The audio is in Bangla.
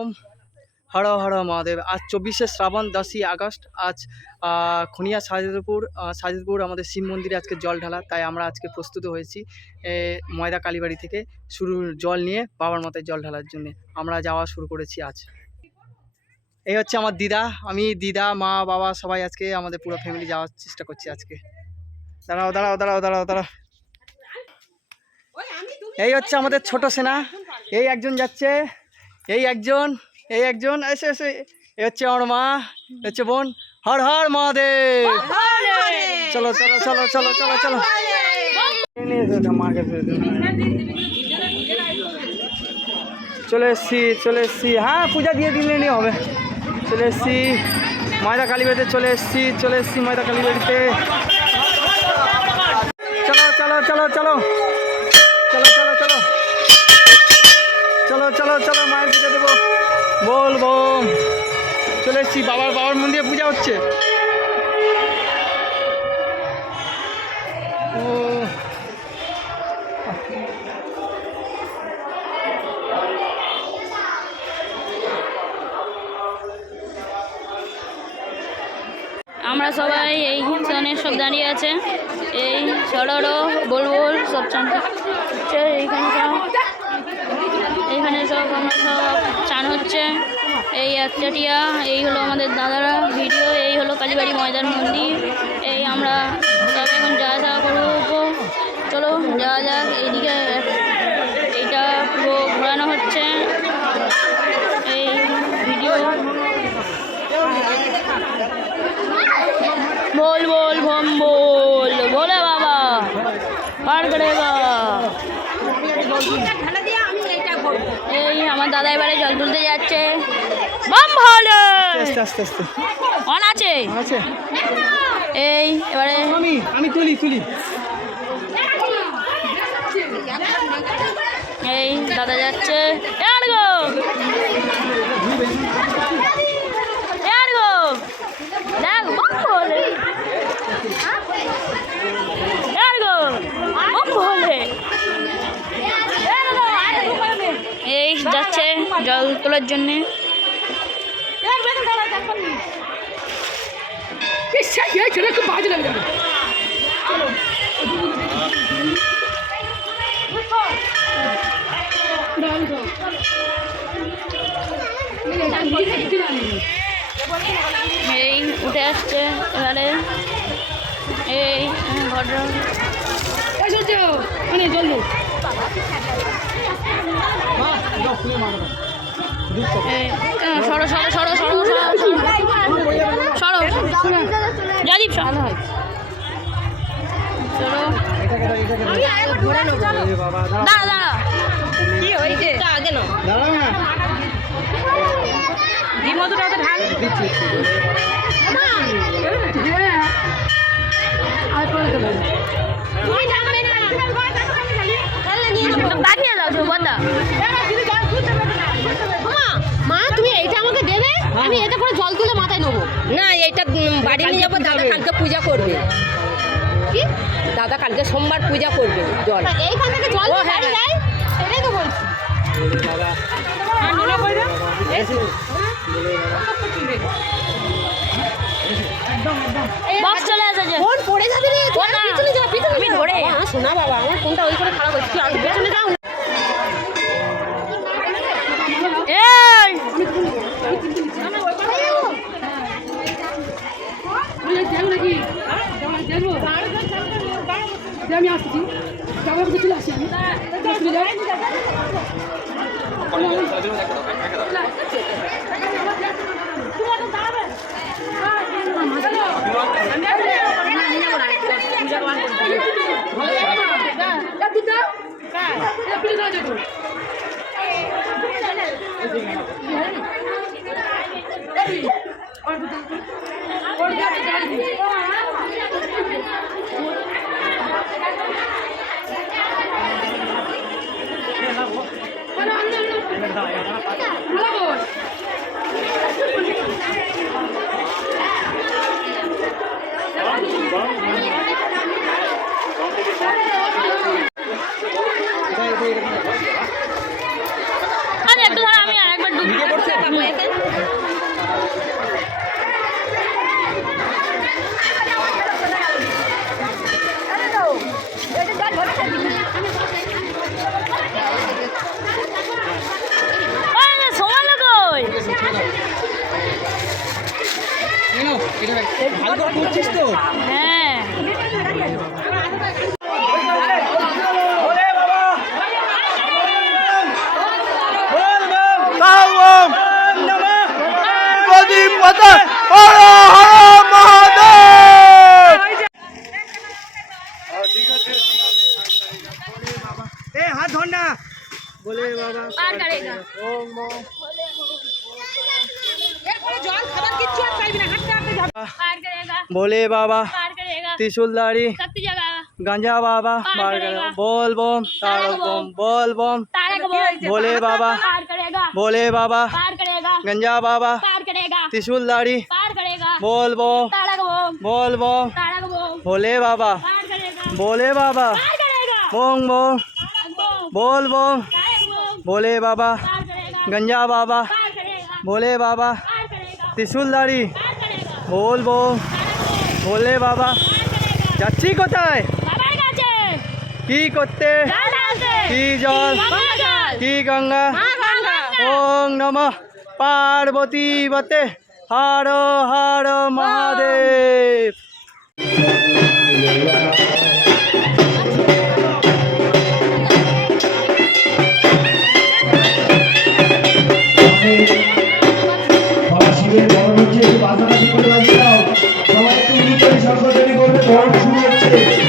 ওম। হর হর মহাদেব। আজ চব্বিশে শ্রাবণ দশই আগস্ট। আজ খুনিয়া সাজিদপুর সাজিদপুর আমাদের শিব মন্দিরে আজকে জল ঢালা, তাই আমরা আজকে প্রস্তুত হয়েছি ময়দা কালীবাড়ি থেকে শুরু জল নিয়ে বাবার মাথায় জল ঢালার জন্য। আমরা যাওয়া শুরু করেছি আজ। এই হচ্ছে আমার দিদা। আমি দিদা, মা, বাবা সবাই আজকে আমাদের পুরো ফ্যামিলি যাওয়ার চেষ্টা করছি আজকে। দাঁড়াও দাঁড়াও দাঁড়াও দাঁড়াও দাঁড়াও। এই হচ্ছে আমাদের ছোট সেনা। এই একজন যাচ্ছে। এই একজন এই একজন এসে এসে এ হচ্ছে আমার মা হচ্ছে বোন হর হর মহাদেব। চলো চলো চলো চলো চলো চলো। চলে এসছি চলে এসছি। হ্যাঁ পূজা দিয়ে দিলে নিয়ে হবে। চলে এসছি ময়দা কালীবাড়িতে চলে এসছি চলে এসছি ময়দা কালীবাড়িতে চলো চলো চলো চলো চলো চলো চলো চলো মায়ের পুজো দেবো। বল বোম চলে এসছি, বাবার বাবার মন্দিরে পূজা হচ্ছে। আমরা সবাই এইখানে সব দাঁড়িয়ে আছে। এই সরড় বলবল সব চান হচ্ছে এইখানে সব সব আমরা সব চান হচ্ছে। এই একচাটিয়া এই হলো আমাদের দাদারা ভিডিও, এই হলো কালীবাড়ি ময়দান মন্দির। এই আমরা সব এখন যাওয়া যাওয়া করব। চলো, যাওয়া যাক, এইদিকে আমার দাদা এবারে জল তুলতে যাচ্ছে। বম ভালো আস্তে আস্তে আস্তে। অন আছে। আছে। এই এবারে আমি আমি তুলি তুলি। এই দাদা যাচ্ছে। গো! গো! দেখ বম বলে এর গো! বম বলে এই যাচ্ছে জল তোলার জন্যে। এই উঠে আসছে এবারে। এই ভদ্র এই, আহ, সরো সরো সরো সরো সরো সরো জাদীপ সরো দাঁড়া দাঁড়া কি হয়েছে আগে না মতটা ওটা ঢাল আর পরে তুমি জানো না না এইটা বাড়ি নিয়ে যাব দাদা কালকে পূজা করবে। কি? দাদা কালকে সোমবার পূজা করবে জল। এইখান থেকে জল ও, হ্যাঁ। যায় এটাই তো বলছি। বক্স চলে এসেছে ফোন পড়ে যাবে রে ও পিছনে যা পিছনে ধরে। শোনা বাবা আমার ফোনটা ওই করে খারাপ হচ্ছে যাও আমি আসছি। যাওয়ার কিছু চলে আসি আমি। Thank you. ভালো করে করছিস তো হ্যাঁ এ হাত ধর না বলে বাবা পার করেগা ওম ওম জল খাবার কিচ্ছু আর পারবি না হাঁটতে হাঁটতে যাবে पार करेगा बोले बाबा पार करेगा त्रिशूलधारी सब जगह गांजा बाबा पार पार करेगा। करेगा। बोल बम तारक बम बोल बम तारक बोल बोले बाबा पार करेगा बोले बाबा पार करेगा गंजा बाबा पार करेगा त्रिशूलधारी पार करेगा बोल बम तारक बोल बोल बम तारक बोल भोले बाबा पार करेगा बोले बाबा पार करेगा बोम बोम तारक बोल बोल बम तारक बोल भोले बाबा पार करेगा गंजा बाबा पार करेगा भोले बाबा पार करेगा त्रिशूलधारी पार करेगा बोल বম ভোলে বাবা पार करेगा যাচ্ছি কোথায় বাবার কাছে কি করতে জল ঢালতে কি জল গঙ্গা জল কি গঙ্গা গঙ্গা ওং নম পার্বতী বতে হর হর মহাদেব সুরছে